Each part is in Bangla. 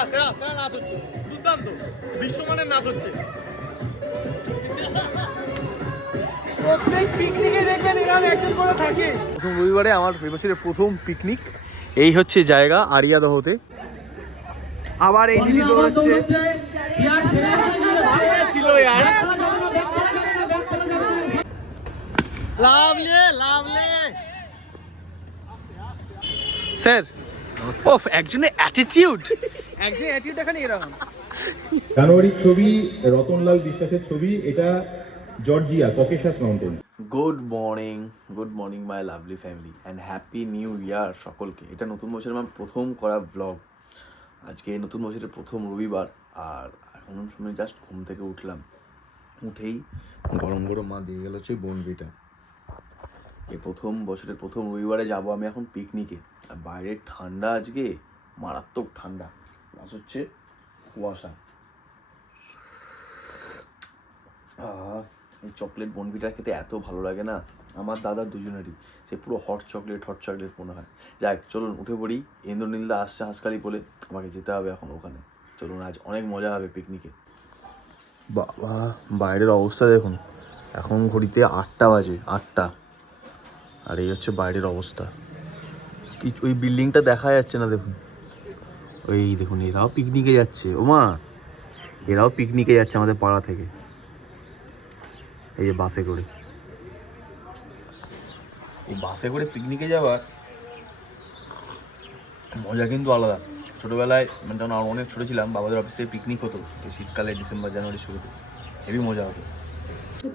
সেরা সেরা সেরা নাচ হচ্ছে, দুর্দান্ত বিশ্বমানের নাচ হচ্ছে। প্রত্যেক পিকনিকে দেখবেন এরকম একজন করে থাকে। প্রথম রবিবারে আমার এবছরের প্রথম পিকনিক। এই হচ্ছে জায়গা আরিয়াদহতে। আবার এই জিনিস দৌড়চ্ছে ছিল यार। Lovely lovely sir. ওফ, একজনের অ্যাটিটিউড, একজনের অ্যাটিটিউড এখানে এরকম। জানুয়ারির ছবি, রতনলাল বিশ্বাসের ছবি, এটা Georgia Caucasus mountain. Good morning my lovely family and happy new year সকলকে। এটা নতুন বছরের আমার প্রথম করা ব্লগ। আজকে নতুন বছরের প্রথম রবিবার, আর এখন সময় জাস্ট ঘুম থেকে উঠলাম। উঠেই গরম গরম মা দিয়ে গেল হচ্ছে বনবিটা। এই প্রথম বছরের প্রথম রবিবারে যাব আমি এখন পিকনিকে। আর বাইরের ঠান্ডা আজকে মারাত্মক ঠান্ডা, প্লাস হচ্ছে কুয়াশা। এই চকলেট বনভিটা খেতে এত ভালো লাগে না আমার দাদার দুজনেরই, সে পুরো হট চকলেট মনে হয়। যাক চলুন উঠে পড়ি, ইন্দ্রনীলদা আসছে হাঁসখালি বলে, আমাকে যেতে হবে এখন ওখানে। চলুন, আজ অনেক মজা হবে পিকনিকে। বাবা বাইরের অবস্থা দেখুন, এখন ঘড়িতে 8টা বাজে, 8টা। আর এই হচ্ছে বাইরের অবস্থা। কিছু ওই বিল্ডিংটা দেখা যাচ্ছে না, দেখুন ওই দেখুন, এরাও পিকনিকে যাচ্ছে। ওমা, এরাও পিকনিকে যাচ্ছে আমাদের পাড়া থেকে, এই যে বাসে করে। এই বাসে করে পিকনিকে যাওয়ার মজা কিন্তু আলাদা। ছোটোবেলায় মানে তখন আর অনেক ছোটো ছিলাম, বাবাদের অফিসে পিকনিক হতো এই শীতকালে, ডিসেম্বর জানুয়ারির শুরুতে, হেবি মজা হতো।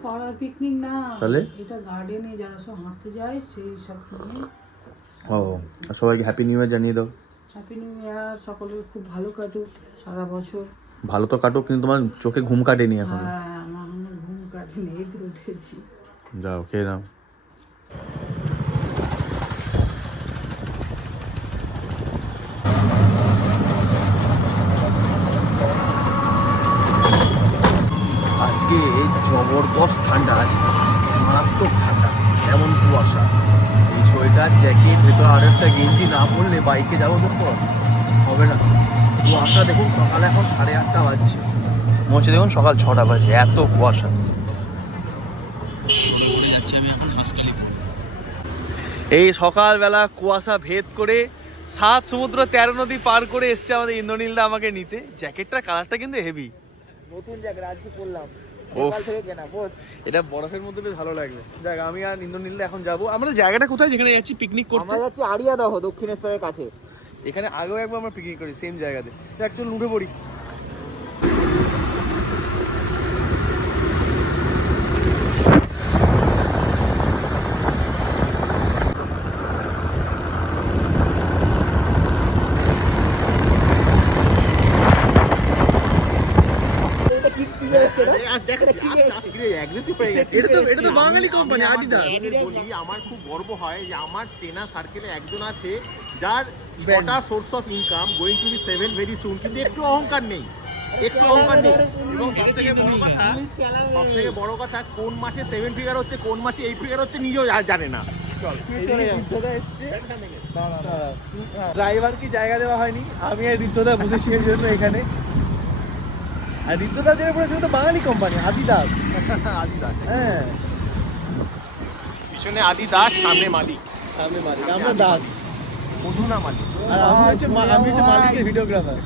পাড়ার পিকনিক না, তাহলে এটা গার্ডেনে যারা সব হাঁটতে যায় সেই সব নিয়ে। ও, আর সবাইকে হ্যাপি নিউ ইয়ার জানিয়ে দাও। হ্যাপি নিউ ইয়ার, সকলের খুব ভালো কাটুক সারা বছর। ভালো তো কাটুক, কিন্তু তোমার চোখে ঘুম কাটেনি এখন। হ্যাঁ, আমার ঘুম কাটেনি, এই তো উঠেছি। যাও খেয়ে নাও। আজকে জবরদস্ত ঠান্ডা আছে, মারাত্মক ঠান্ডা, এমন কুয়াশা। এই সোয়েটার জ্যাকেট, ভেতরে আর একটা গেঞ্জি না পরলে বাইকে যাবো তারপর হবে না। কুয়াশা দেখুন, সকালে এখন 8:30 বাজছে, মনে দেখুন সকাল 6টা বাজে, এত কুয়াশা। এই সকালবেলা কুয়াশা ভেদ করে 7 সমুদ্র 13 নদী পার করে এসছে আমাদের ইন্দ্রনীলদা আমাকে নিতে। জ্যাকেটটার কালারটা কিন্তু হেভি, নতুন জ্যাকেট আজকে পরলাম, ওফ, কাল থেকে কেনা বস। এটা বরফের মধ্যে বেশ ভালো লাগবে। যাক, আমি আর ইন্দ্রনীলদা এখন যাবো। আমাদের জায়গাটা কোথায় যেখানে যাচ্ছি পিকনিক করতে? আমরা যাচ্ছি আরিয়াদহ, দক্ষিণেশ্বরের কাছে। এখানে আগেও একবার আমরা পিকনিক করি সেম জায়গাতে। যাক চল উঠে পড়ি। এটা তো বাঙালি কোম্পানি আদিদাস। আমার খুব গর্ব হয় যে আমার চেনা সার্কেলে একজন আছে যার 6টা source of income, going to be 7 very soon, কিন্তু একটু অহংকার নেই, এবং সবথেকে বড় কথা কোন মাসে 7 ফিগার হচ্ছে, কোন মাসে 8 ফিগার হচ্ছে নিজেও জানে না। ড্রাইভার কি জায়গা দেওয়া হয়নি, আমি আর ঋদ্ধদা বসেছি এর জন্য এখানে। আর ঋদ্ধদা যেটা বলেছে তো বাঙালি কোম্পানি আদিদাস। আদিদাস, হ্যাঁ, পিছনে আদিদাস, সামনে মালিক। সামনে মালিক, আমরা দাস, মধুনা মালিক। আর আমি হচ্ছে মালিকের ভিডিওগ্রাফার।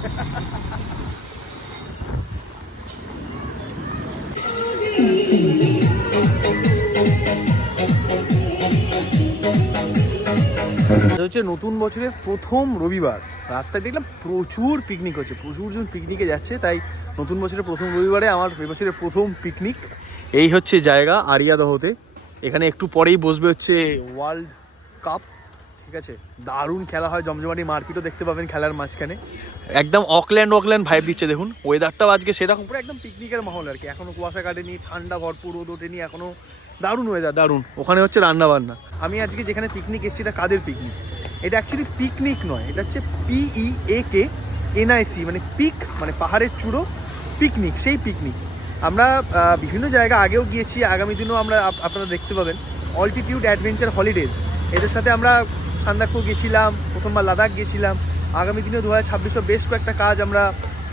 হচ্ছে নতুন বছরের প্রথম রবিবার, রাস্তায় দেখলাম প্রচুর পিকনিক হচ্ছে, প্রচুর জন পিকনিকে যাচ্ছে। তাই নতুন বছরের প্রথম রবিবারে আমার এবছরের প্রথম পিকনিক। এই হচ্ছে জায়গা আরিয়াদহতে। এখানে একটু পরেই বসবে হচ্ছে ওয়ার্ল্ড কাপ, ঠিক আছে? দারুণ খেলা হয়, জমজমাটি মারপিটও দেখতে পাবেন খেলার মাঝখানে। একদম অকল্যান্ড ভাইব দিচ্ছে, দেখুন ওয়েদারটাও আজকে সেরকম, পুরো একদম পিকনিকের মাহল আর কি। এখনও কুয়াশা কাটেনি, ঠান্ডা ভরপুর, রোদ ওঠেনি এখনও, দারুণ ওয়েদার, দারুণ। ওখানে হচ্ছে রান্না বান্না। আমি আজকে যেখানে পিকনিক এসেছি, এটা কাদের পিকনিক? এটা অ্যাকচুয়ালি পিকনিক নয়, এটা হচ্ছে PEAKNIC, মানে পিক মানে পাহাড়ের চূড়ো, পিকনিক, সেই পিকনিক। আমরা বিভিন্ন জায়গা আগেও গিয়েছি, আগামী দিনেও আমরা আপনারা দেখতে পাবেন। অল্টিটিউড অ্যাডভেঞ্চার হলিডেজ, এদের সাথে আমরা সান্দাকফু গেছিলাম, প্রথমবার লাদাখ গেছিলাম। আগামী দিনে 2026 বেশ কয়েকটা কাজ আমরা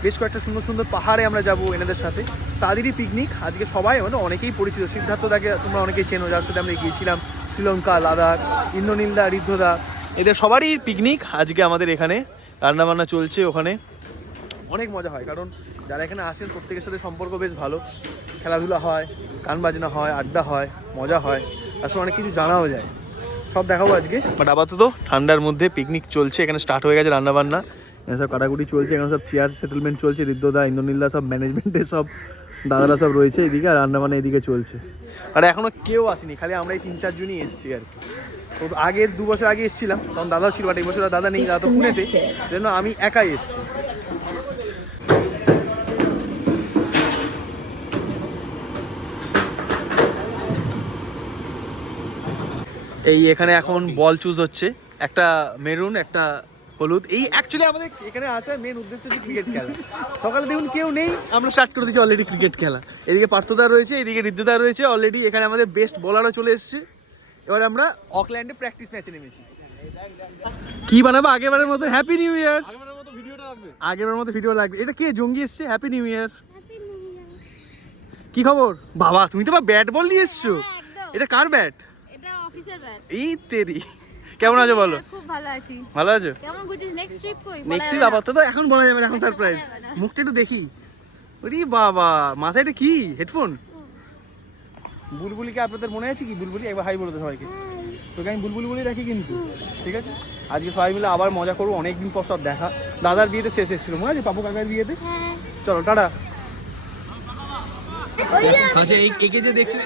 বেশ কয়েকটা সুন্দর সুন্দর পাহাড়ে আমরা যাব এনাদের সাথে, তাদেরই পিকনিক আজকে। সবাই মানে অনেকেই পরিচিত, সিদ্ধার্থদাকে তোমরা অনেকেই চেনো, যার সাথে আমরা গিয়েছিলাম শ্রীলঙ্কা, লাদাখ, ইন্দ্রনীলদা, ঋদ্ধদা, এদের সবারই পিকনিক আজকে আমাদের এখানে। রান্নাবান্না চলছে ওখানে, অনেক মজা হয় কারণ যারা এখানে আসেন প্রত্যেকের সাথে সম্পর্ক বেশ ভালো, খেলাধুলা হয়, গান বাজনা হয়, আড্ডা হয়, মজা হয়, আসলে অনেক কিছু জানাও যায়, সব দেখাবো আজকে। বাট আপাতত ঠান্ডার মধ্যে পিকনিক চলছে, এখানে স্টার্ট হয়ে গেছে রান্নাবান্না, এখানে সব কাটাকুটি চলছে, এখানে সব চেয়ার সেটেলমেন্ট চলছে, ঋদ্ধদা, ইন্দ্রনীলদা সব ম্যানেজমেন্টের সব দাদারা সব রয়েছে এদিকে, আর রান্নাবান্না এদিকে চলছে। আর এখনও কেউ আসেনি, খালি আমরা এই 3-4 জনই এসছি আর কি। তো আগের 2 বছর আগে এসেছিলাম তখন দাদাও ছিল, বাট এই বছর দাদা নেই, দাদা তো পুনেতে, সেজন্য আমি একাই এসেছি। এই এখানে এখন বল চুজ হচ্ছে, একটা মেরুন একটা হলুদ। এই অ্যাকচুয়ালি আমাদের এখানে আসার মেন উদ্দেশ্য হচ্ছে ক্রিকেট খেলা। সকালে দেখুন কেউ নেই, আমরা স্টার্ট করে দিচ্ছি অলরেডি ক্রিকেট খেলা। এদিকে পার্থদা রয়েছে, এদিকে ঋদ্ধদা রয়েছে, অলরেডি এখানে আমাদের বেস্ট বোলারও চলে এসেছে। এবার আমরা অকল্যান্ডে প্র্যাকটিস ম্যাচে নেমেছি। কি বানাবো আগেরবারের মতো? Happy new year. আগেরবারের মতো ভিডিও লাগবে। এটা কে জঙ্গি এসছে? Happy new year. কি খবর বাবা? তুমি তো ব্যাট বল নিয়ে এসছো। এটা কার ব্যাট? এটা অফিসের ব্যাট। এই তেরি, কেমন আছো বলো? খুব ভালো আছি। ভালো আছো? কেমন বুঝিস নেক্সট ট্রিপ কই? নেক্সট ট্রিপ আপাতত তো এখন বলা যাবে না, এখন সারপ্রাইজ। মুখটা একটু দেখি। ওরে বাবা, মাথায় এটা কি? হেডফোন? বুলবুলিকে আপনাদের মনে আছে কি? বুলবুলি একবার হাই বলো তো সবাইকে। তোকে আমি বুলবুলি বলেই রাখি কিন্তু, ঠিক আছে? আজকে সবাই মিলে আবার মজা করবো, অনেকদিন পর সব দেখা। দাদার বিয়েতে শেষ এসেছিল, মনে আছে? পাপু কাকার বিয়েতে। চলো টাটা। আচ্ছা একে যে দেখছি,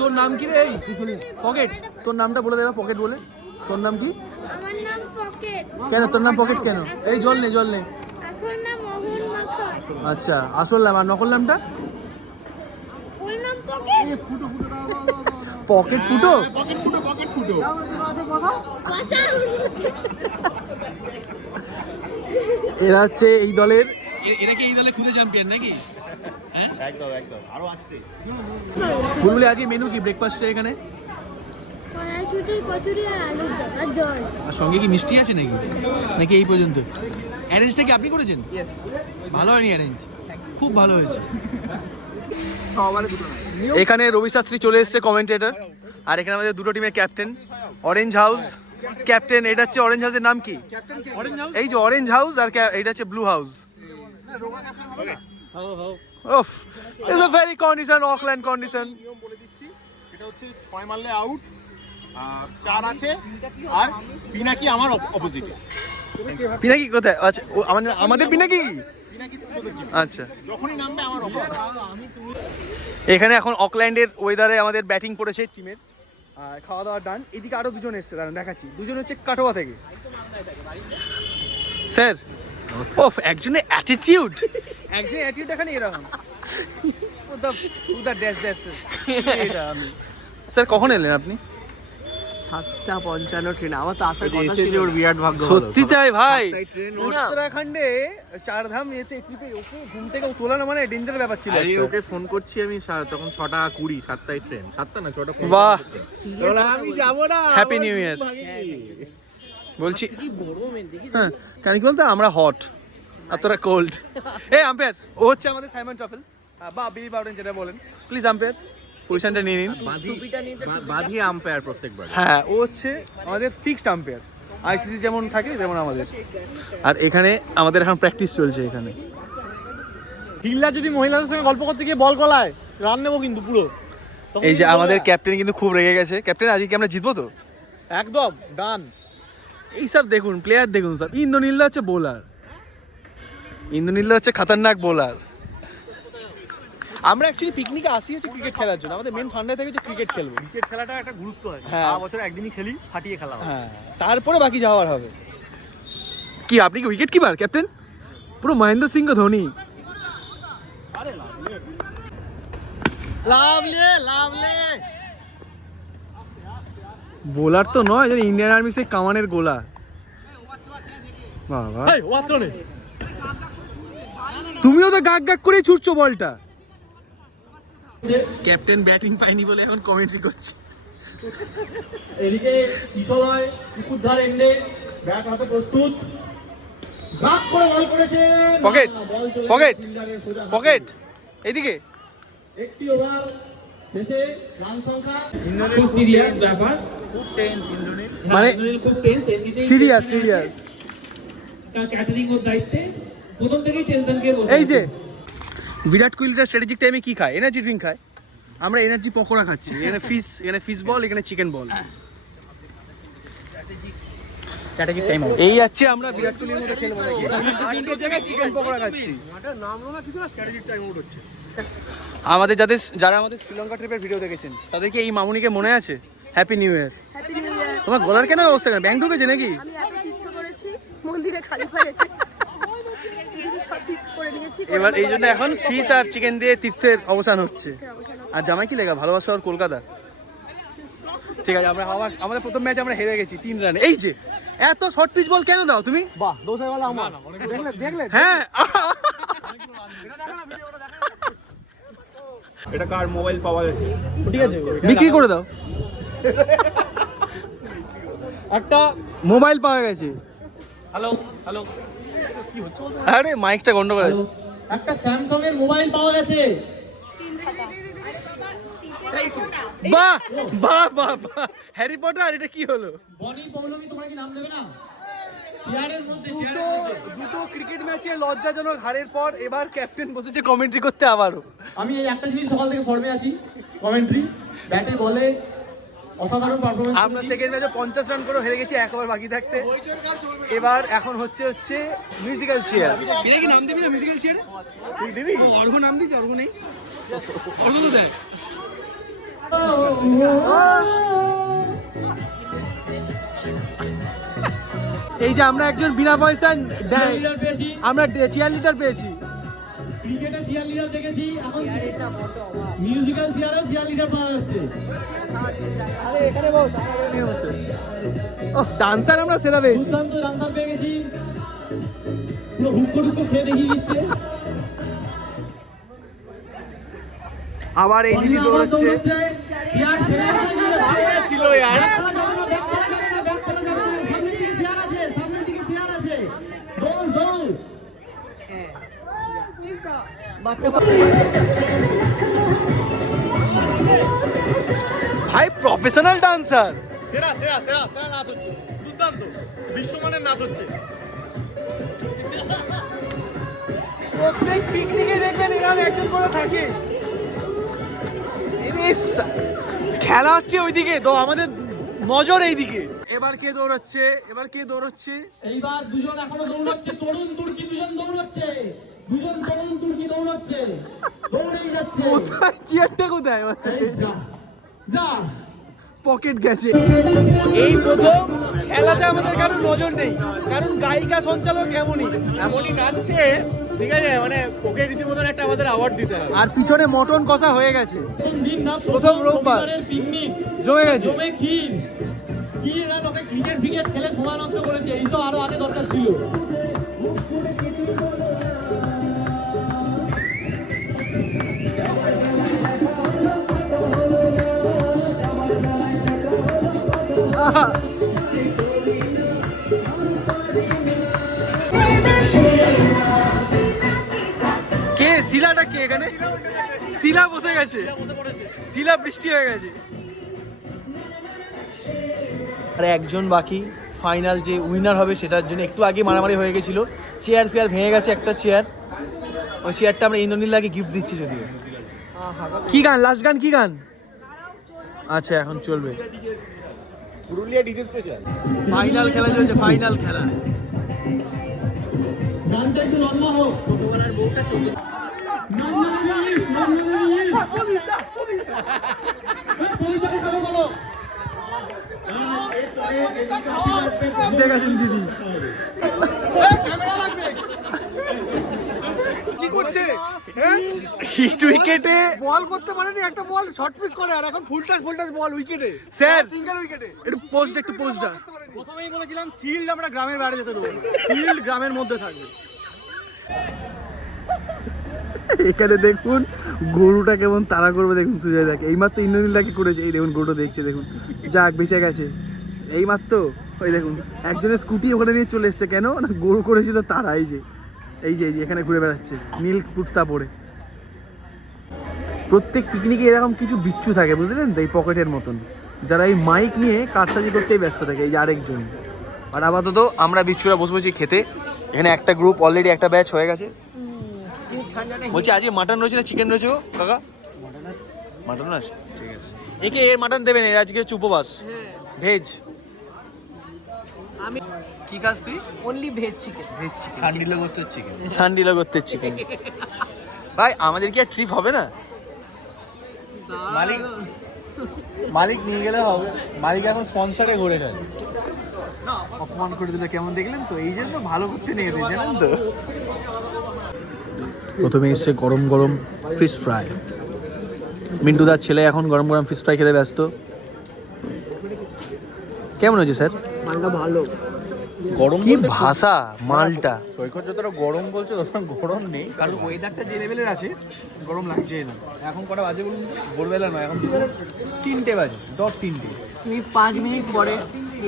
তোর নাম কি রে? এই পকেট, তোর নামটা বলে দেবা। পকেট বলে, তোর নাম কি? আমার নাম পকেট। কেন তোর নাম পকেট কেন? এই জল নে, জল নে। আসল নাম মোহন মাখা। আচ্ছা, আসল নাম, আর নকল নামটা? ফুল নাম পকেট। পকেট ফুটো। বাসা। এরা হচ্ছে এই দলের, এরা কি এই দলের খুদে চ্যাম্পিয়ন নাকি? হ্যাঁ একদম একদম, আরো আসছে। বুলবুলি আজকে মেনু কি ব্রেকফাস্টে এখানে? কড়াইশুটির কচুরি আর আলুর দম আর জল। আর সঙ্গে কি মিষ্টি আছে নাকি? নাকি এই পর্যন্ত? অ্যারেঞ্জটা কি আপনি করেছেন? ইয়েস। ভালো হয়নি অ্যারেঞ্জ? খুব ভালো হয়েছে। এখানে রবি শাস্ত্রী চলে এসেছে কমেন্টেটর, আর এখানে আমাদের দুটো টিমের ক্যাপ্টেন। অরেঞ্জ হাউস ক্যাপ্টেন, এটা হচ্ছে অরেঞ্জ হাউসের নাম কি? এই যে অরেঞ্জ হাউস, আর এটা হচ্ছে blue house. Of, it's a very condition, Auckland condition. নিয়ম বলে দিচ্ছি, এটা হচ্ছে 6 মারলে আউট, 4 আছে, আর পিনাকি আমার অপোজিটে। পিনাকি কোথায়? আচ্ছা, আমাদের পিনাকি। পিনাকি তোদের টিম, আচ্ছা, যখনই নামবে আমার অপোজিটে। এখানে এখন অকল্যান্ডের ওয়েদারে আমাদের ব্যাটিং পড়েছে টিমের, খাওয়া দাওয়া ডান। এদিকে আরো দুজন এসছে, দাঁড়ান দেখাচ্ছি। দুজন হচ্ছে কাটোয়া থেকে। স্যার, ওফ, একজনের অ্যাটিটিউড, একজনের অ্যাটিটিউড এখানে এরকম। স্যার কখন এলেন আপনি? 7:55 ট্রেন। আমার তো আসার কথা ছিল। ওর বিরাট ভাগ্য। সত্যি তাই ভাই? উত্তরাখণ্ডে 4 ধাম এতে ট্রিপে ওকে ঘুম থেকে তোলা না মানে ডেঞ্জার ব্যাপার ছিল। ওকে ফোন করছি আমি তখন 6:20, 7টায় ট্রেন, 7টা না 6:15। বাহ, আমি যাবো না। Happy new year. বলছি হ্যাঁ, কেন কি বলতো, আমরা হট আর তোরা কোল্ড। এই আম্পায়ার, ও হচ্ছে আমাদের সাইমন টফেল বা বিলি বাউডেন যেটা বলেন। প্লিজ আম্পায়ার পজিশনটা নিয়ে নিন। বাঁধিয়ে আম্পায়ার প্রত্যেকবার। হ্যাঁ, ও হচ্ছে আমাদের ফিক্সড আম্পায়ার, আইসিসি যেমন থাকে যেমন আমাদের। আর এখানে আমাদের এখন প্র্যাকটিস চলছে। এখানে হিল্লা যদি মহিলাদের সঙ্গে গল্প করতে গিয়ে বল গলায়, রান নেবো কিন্তু পুরো। এই যে আমাদের ক্যাপ্টেন কিন্তু খুব রেগে গেছে। ক্যাপ্টেন, আজকে কি আমরা জিতবো তো? একদম ডান। এইসব দেখুন, প্লেয়ার দেখুন সব। ইন্দ্রনীলদা হচ্ছে বোলার, ইন্দ্রনীলদা হচ্ছে খতরনাক বোলার। আমরা অ্যাকচুয়ালি পিকনিকে আসি হচ্ছে ক্রিকেট খেলার জন্য। আমাদের মেন ফান্ডা থেকে হচ্ছে ক্রিকেট খেলবো। ক্রিকেট খেলাটা একটা গুরুত্ব আছে। হ্যাঁ, বছর একদিনই খেলি, ফাটিয়ে খেলা হয়। হ্যাঁ, তারপরে বাকি যাওয়ার হবে। কি আপনি কি উইকেট কিপার ক্যাপ্টেন? পুরো মহেন্দ্র সিং ধোনি। বোলার তো নয়, যেন ইন্ডিয়ান আর্মি সে কামানের গোলা। বাবা, তুমিও তো গাক গাক করে ছুটছো বলটা। ক্যাপ্টেন ব্যাটিং পায়নি বলে এখন কমেন্ট্রি করছে। এদিকে কিশলয় পুকুরধার এন্ডে ব্যাট হাতে প্রস্তুত। পকেট পকেট পকেট এইদিকে খুব সিরিয়াস ব্যাপার, মানে খুব টেন্স, এমনিতেই সিরিয়াস সিরিয়াস। ক্যাটারিং ওর দায়িত্বে প্রথম থেকেই টেনশন কে এই যে বিরাট কোহলিটা স্ট্র্যাটেজিক টাইমে কি খায়? এনার্জি ড্রিঙ্ক খায়। আমরা এনার্জি পকোড়া খাচ্ছি। এখানে ফিশ বল, এখানে চিকেন বল। স্ট্র্যাটেজিক টাইম এই যাচ্ছে আমরা বিরাট কোহলির মতো খেলবো নাকি? আজকের জায়গায় চিকেন পকোড়া খাচ্ছি। আমাদের যারা আমাদের শ্রীলঙ্কা ট্রিপের ভিডিও দেখেছেন তাদের কি এই মামুনিকে মনে আছে? Happy new year. Happy new year. তোমার গলার কেন অবস্থা, কেন ব্যাংক ঢুকেছে নাকি? আমি এত তীর্থ করেছি মন্দিরে খালি পায়ে পৃথিবীর সব তীর্থ করে নিয়েছি। এবার এই জন্য এখন ফিশ আর চিকেন দিয়ে তীর্থের অবসান হচ্ছে। আর জামাই কি লেখা? ভালোবাসা আর কলকাতা। ঠিক আছে, আমাদের প্রথম ম্যাচ আমরা হেরে গেছি 3 রানে। এই যে এত শর্ট পিচ বল কেন দাও তুমি? বাহ, দোষের বেলা আমার দেখলে হ্যাঁ এটা কার মোবাইল পাওয়া গেছে? ঠিক আছে, বিক্রি করে দাও। একটা মোবাইল পাওয়া গেছে। হ্যালো হ্যালো, আরে মাইকটা গন্ডগোল আছে। একটা স্যামসাং এর মোবাইল পাওয়া গেছে। বাহ বাহ বাহ বাহ, হ্যারি পটার এটা কি হলো? বনি পৌলমী, তোমরা কি নাম দেবে না? চেয়ারের মধ্যে দুটো ক্রিকেট ম্যাচে লজ্জাজনক হারের পর এবার ক্যাপ্টেন বসেছে কমেন্ট্রি করতে আবারও। আমি এই একটা জিনিস সকাল থেকে ফর্মে আছি, কমেন্ট্রি ব্যাটে বলে অসাধারণ পারফরমেন্স। আমরা সেকেন্ড ম্যাচে 50 রান করে হেরে গেছি একবার বাকি থাকতে। এবার এখন হচ্ছে মিউজিক্যাল চেয়ার। এটা কি নাম দিবি না মিউজিক্যাল চেয়ারে? তুই দিবি? অর্ঘ নাম দিস? অর্ঘ নেই, অর্ঘ তো দেখ। এই যে আমরা একজন বিনা পয়সা পেয়েছি, আমরা চেয়ার লিডার পেয়েছি। ক্রিকেটে চেয়ার লিডার দেখেছি, এখন মিউজিক্যাল চেয়ারেও চেয়ার লিডার পাওয়া যাচ্ছে। আরে এখানে বল, ও ডান্সার আমরা সেরা পেয়েছি। দুর্দান্ত ডান্সার পেয়ে গেছি, পুরো হুক্কো টুক্কো খেয়ে দেখিয়ে দিচ্ছে। আবার এই জিনিস দৌড়চ্ছে। চেয়ার ছেড়ে ছিল यार, সামনের দিকে চেয়ার আছে, দৌড় দৌড়। ভাই প্রফেশনাল ডান্সার। সেরা সেরা সেরা সেরা নাচ হচ্ছে, দুর্দান্ত বিশ্বমানের নাচ হচ্ছে। প্রত্যেক পিকনিকে দেখবেন এরকম একজন করে থাকে। খেলা হচ্ছে ওইদিকে তো আমাদের নজর এইদিকে। এবার কে দৌড়চ্ছে? এইবার দুজন এখনো দৌড়াচ্ছে, তরুণ তুর্কি দুজন দৌড়াচ্ছে, দুজন তরুণ তুর্কি দৌড়াচ্ছে, দৌড়েই যাচ্ছে। কোথায় চেয়ারটা কোথায়? এই যা যা পকেট গেছে। এই প্রথম খেলাতে আমাদের কারো নজর নেই, কারণ গায়িকা সঞ্চালক এমনই নাচছে। ঠিক আছে, মানে ওকে রীতিমতন একটা আমাদের অ্যাওয়ার্ড দিতে হবে। আর পিছনে মটন কষা হয়ে গেছে। প্রথম দিন না, প্রথম রোববার পিকনিক জমে গেছে। জমে ক্ষীর কি এরা লোকে ক্রিকেট খেলে সময় নষ্ট করেছে, এইসব আরো আগে দরকার ছিল। কে শিলাটা কে এখানে? শিলা বসে গেছে, শিলা বৃষ্টি হয়ে গেছে। আর একজন বাকি, ফাইনাল যে উইনার হবে সেটার জন্য একটু আগে মারামারি হয়ে গেছিল। চেয়ার ফেয়ার ভেঙে গেছে একটা চেয়ার। ওই চেয়ারটা আমরা ইন্দ্রনীলাকে গিফট দিচ্ছি। যদিও কি গান, লাস্ট গান কি গান? আচ্ছা এখন চলবে পুরুলিয়া ডিজে স্পেশাল ফাইনাল খেলা চলছে, ফাইনাল খেলা। গানটা একটু লম্বা হোক। ছোটবেলার বউটা চলছে। দিদি কি করছে? হিট উইকেটে বল করতে পারেনি, একটা বল শর্ট পিচ করে, আর এখন ফুল টাচ বল উইকেটে, স্যার সিঙ্গেল উইকেটে। একটু পোস্ট দাও। প্রথমেই বলেছিলাম শিল্ড আমরা গ্রামের বাইরে যেতে দেবো না, শিল্ড গ্রামের মধ্যে থাকবে। এখানে দেখুন গরুটা কেমন তাড়া করবে, দেখুন সুজয় দেখ। এইমাত্র ইন্দ্রনীল দাকে করেছে, এই দেখুন গরুটা দেখছে, দেখুন যাক বেঁচে গেছে এইমাত্র। ওই দেখুন একজনের স্কুটি ওখানে নিয়ে চলে এসছে, কেন না গরু করেছিল তারা। এই যে এখানে ঘুরে বেড়াচ্ছে নীল কুর্তা পরে। প্রত্যেক পিকনিকে এরকম কিছু বিচ্ছু থাকে বুঝলেন তো, এই পকেটের মতন, যারা এই মাইক নিয়ে কারসাজি করতেই ব্যস্ত থাকে। এই যে আরেকজন। আর আপাতত আমরা বিচ্ছুরা বসে বসে খেতে। এখানে একটা গ্রুপ অলরেডি একটা ব্যাচ হয়ে গেছে। বলছি আজকে মাটন রয়েছে না চিকেন রয়েছে গো কাকা? মাটন আছে, ঠিক আছে। একে মাটন দেবেন, আজকে হচ্ছে উপবাস ভেজ। আমি কি খাস তুই? Only veg chicken. Veg chicken, সান্ডিলো করতে চিকেন, সান্ডিলো করতে চিকেন। ভাই আমাদের কি আর ট্রিপ হবে না? মালিক নিয়ে গেলে হবে। মালিক এখন স্পন্সরে ঘুরে গেল, অপমান করে দিল কেমন দেখলেন তো। এই জন্য ভালো করতে নিয়ে দিই জানেন তো। প্রথমে এসছে গরম গরম ফিশ ফ্রাই। মিন্টুদার ছেলে এখন গরম গরম ফিশ ফ্রাই খেতে ব্যস্ত। কেমন হয়েছে স্যার? মালটা ভালো। গরম কি ভাষা মালটা। সৈকত যতটা গরম বলছে ততটা গরম নেই, কারণ ওয়েদারটা যে লেভেলের আছে গরম লাগছে না। এখন কটা বাজে বলুন? ভোরবেলা নয়, এখন 3টে বাজে, 3টে। তুমি 5 মিনিট পরে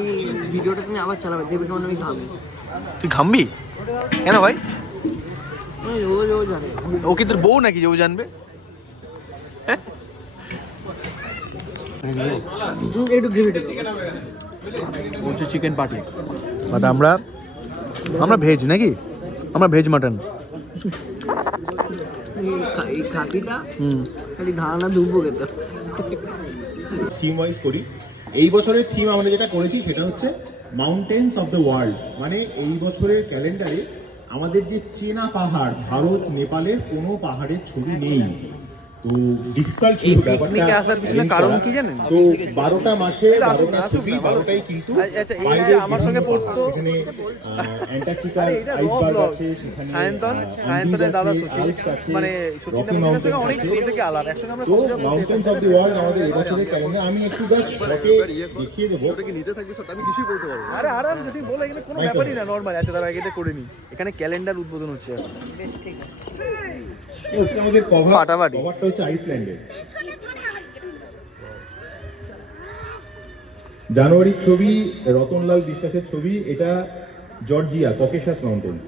এই ভিডিওটা তুমি আবার চালাবে, যে ভিডিও আমি খাবো। তুই ঘামবি কেন ভাই? ও জানে। ও কি তোর বউ নাকি যে ও জানবে? একটু গ্রেভিটা হচ্ছে চিকেন পার্টি। বাট আমরা ভেজ নাকি? আমরা ভেজ মাটন। এই খাটিটা খালি ধারণা দুবো খেতে। থিম ওয়াইজ করি। এই বছরের থিম আমরা যেটা করেছি সেটা হচ্ছে মাউন্টেন্স অফ দ্য ওয়ার্ল্ড। মানে এই বছরের ক্যালেন্ডারে আমাদের যে চেনা পাহাড়, ভারত নেপালের কোনো পাহাড়ের ছবি নেই। তো ডিফিকাল্ট ছিল ব্যাপারটা আসার পিছনে কারণ কি জানেন? তো 12টা মাসে 12টা ছবি 12টাই কিন্তু বাইরে আমার সঙ্গে পড়তো। এখানে অ্যান্টার্কটিকা আইসবার্গ আছে, সেখানে সায়ন্তনের দাদা সচিন, মানে সচিনের সঙ্গে অনেক ছোট থেকে আলাপ একসঙ্গে আমরা। তো মাউন্টেন্স অফ দ্য ওয়ার্ল্ড আমাদের এবছরের ক্যালেন্ডার। আমি একটু জাস্ট শর্টে দেখিয়ে দেবো। ওটা কি নিতে থাকবে স্যার? আমি কিছুই বলতে পারবো। আরে আরাম যদি বলে, এখানে কোনো ব্যাপারই না, নরমাল। আচ্ছা তার আগে এটা করে নি। এখানে ক্যালেন্ডার উদ্বোধন হচ্ছে এখন। বেশ ঠিক আছে। আমাদের কভারটা ফাটাফাটি। হচ্ছে আইসল্যান্ডের। জানুয়ারির ছবি রতনলাল বিশ্বাসের ছবি। এটা জর্জিয়া, ককেশাস মাউন্টেন্স।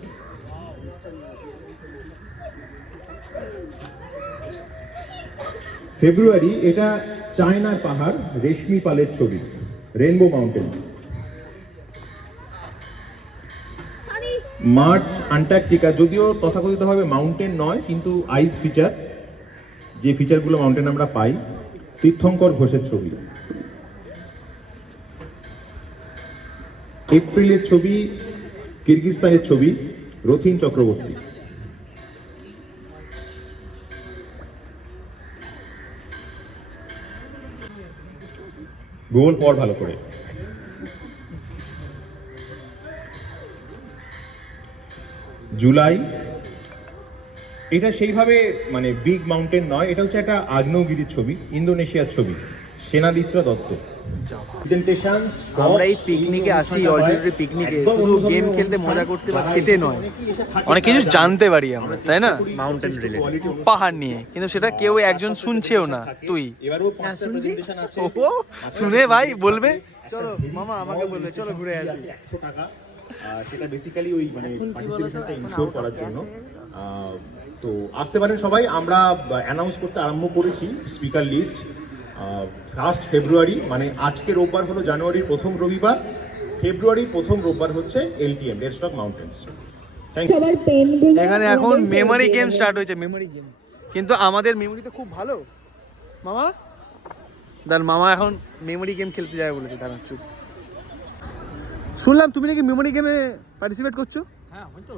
ফেব্রুয়ারি এটা চায়নার পাহাড়, রেশমি পালের ছবি, রেনবো মাউন্টেন্স। মার্চ আন্টার্কটিকা, যদিও তথাকথিতভাবে মাউন্টেন নয় কিন্তু আইস ফিচার, যে ফিচারগুলো মাউন্টেন আমরা পাই। তীর্থঙ্কর ঘোষের ছবি। এপ্রিলের ছবি কিরগিজস্তানের ছবি, রথিন চক্রবর্তী। ভূগোল পড় ভালো করে। জুলাই এটা সেইভাবে মানে বিগ মাউন্টেন নয়, এটা হচ্ছে একটা আগ্নেয়গিরির ছবি, ইন্দোনেশিয়ার ছবি, সেনাদিত্রা দত্ত। আমরা এই পিকনিকে আসি, অলরেডি পিকনিকে শুধু গেম খেলতে, মজা করতে বা খেতে নয়, অনেক কিছু জানতে পারি আমরা, তাই না? মাউন্টেন রিলেটেড, পাহাড় নিয়ে। কিন্তু সেটা কেউ একজন শুনছেও না। তুই ও শুনে ভাই বলবে চলো মামা, আমাকে বলবে চলো ঘুরে আসি। সেটা বেসিক্যালি ওই মানে পার্টিসিপেশনটা ইনশিওর করার জন্য। তো আসতে পারেন সবাই। আমরা অ্যানাউন্স করতে আরম্ভ করেছি স্পিকার লিস্ট। 1 ফেব্রুয়ারি মানে আজকে রোববার হলো জানুয়ারির প্রথম রবিবার, ফেব্রুয়ারির প্রথম রোববার হচ্ছে এলটিএম, লেটস্টক মাউন্টেন্স। এখানে এখন মেমোরি গেম স্টার্ট হয়েছে, মেমোরি গেম। কিন্তু আমাদের মেমোরি তো খুব ভালো মামা। মামা এখন মেমোরি গেম খেলতে যায় বলেছে। দাঁড়া চুপ। শুনলাম তুমি নাকি মেমোরি গেমে পার্টিসিপেট করছো? হ্যাঁ আমি তো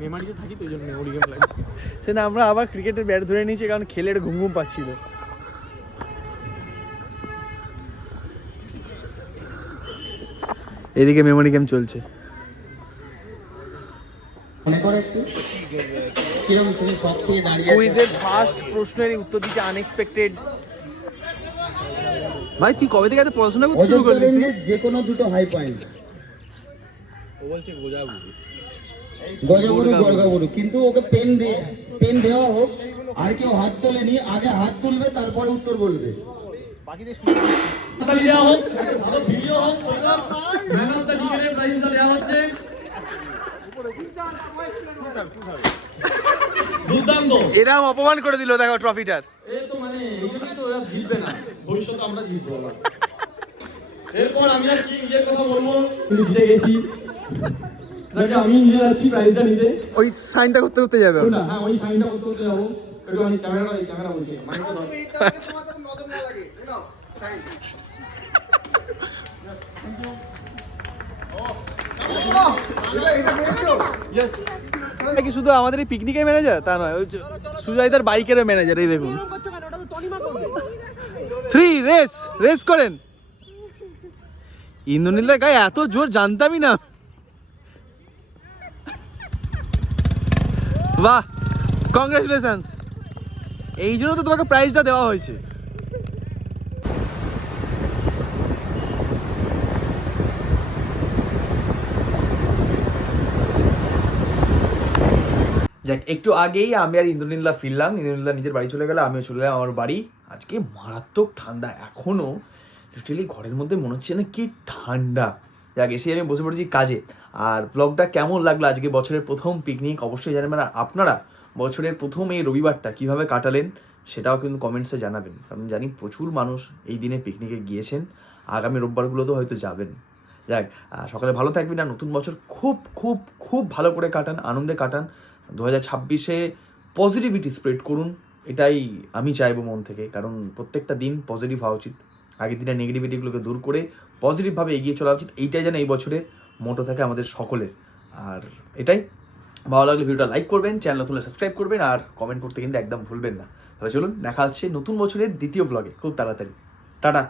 মেমোরিতে থাকি, তো এই জন্য মেমোরি গেম লাগে। সে না, আমরা আবার ক্রিকেটের ব্যাট ধরে নিয়েছি কারণ খেলে ঘুম ঘুম পাচ্ছিল। এদিকে মেমোরি গেম চলছে। কুইজের ফার্স্ট প্রশ্নের উত্তর দিতে আনএক্সপেক্টেড। ভাই তুই কবে থেকে এত পড়াশোনা করতে শুরু করলি? যে কোনো দুটো হাই পয়েন্ট। ও বলছে গোজাগুরু, গর্গাগুরু, কিন্তু ওকে পেন দেওয়া হোক, আর কেউ হাত তোলেনি, আগে হাত তুলবে তারপরে উত্তর বলবে। বাকিদের সুযোগ দিচ্ছিস। তালি দেওয়া হোক, একটা ভালো ভিডিও হোক, সৈকত ম্যান অফ দ্য ক্রিকেটের প্রাইজটা দেওয়া হচ্ছে। দুর্দান্ত। এরাম অপমান করে দিল দেখো ট্রফিটার। এই তো মানে এই জন্যই তো ওরা জিতবে না, ভবিষ্যতে আমরা জিতবো আবার। এরপর আমি আর কি নিজের কথা বলবো, আমি জিতে গেছি, তাকে আমি নিয়ে যাচ্ছি প্রাইজটা নিতে। ওই সাইনটা করতে করতে যাবে। কোনটা? হ্যাঁ ওই সাইনটা করতে করতে যাবো। একটু আমি ক্যামেরা বলছি মাইকটা ধর। কি শুধু আমাদের এই পিকনিকের ম্যানেজার তা নয়, ওই সুজয়দার বাইকের ম্যানেজার। এই দেখুন 3 রেস করেন। ইন্দ্রনীলদার গায়ে এত জোর জানতামই না। বাহ, কংগ্রেচুলেশনস। এই জন্য তো তোমাকে প্রাইজটা দেওয়া হয়েছে। যাক, একটু আগেই আমি আর ইন্দ্রনীলদা ফিরলাম। ইন্দ্রনীলদা নিজের বাড়ি চলে গেল, আমিও চলে গেলাম আমার বাড়ি। আজকে মারাত্মক ঠান্ডা, এখনও লিটারেলি ঘরের মধ্যে মনে হচ্ছে না কি ঠান্ডা। যাক, এসে আমি বসে পড়েছি কাজে। আর ব্লগটা কেমন লাগলো, আজকে বছরের প্রথম পিকনিক অবশ্যই জানাবেন। আর আপনারা বছরের প্রথম এই রবিবারটা কীভাবে কাটালেন সেটাও কিন্তু কমেন্টসে জানাবেন, কারণ জানি প্রচুর মানুষ এই দিনে পিকনিকে গিয়েছেন, আগামী রোববারগুলোতেও হয়তো যাবেন। যাক, সকালে ভালো থাকবেন। আর নতুন বছর খুব খুব খুব ভালো করে কাটান, আনন্দে কাটান। 2026-এ পজিটিভিটি স্প্রেড করুন, এটাই আমি চাইবো মন থেকে, কারণ প্রত্যেকটা দিন পজিটিভ হওয়া উচিত। আগের দিনের নেগেটিভিটিগুলোকে দূর করে পজিটিভভাবে এগিয়ে চলা উচিত, এইটাই যেন এই বছরে মোটো থাকে আমাদের সকলের। আর এটাই ভালো লাগলে ভিডিওটা লাইক করবেন, চ্যানেল নতুন সাবস্ক্রাইব করবেন, আর কমেন্ট করতে কিন্তু একদম ভুলবেন না। তাহলে চলুন, দেখা হচ্ছে নতুন বছরের দ্বিতীয় ব্লগে খুব তাড়াতাড়ি। টাটা।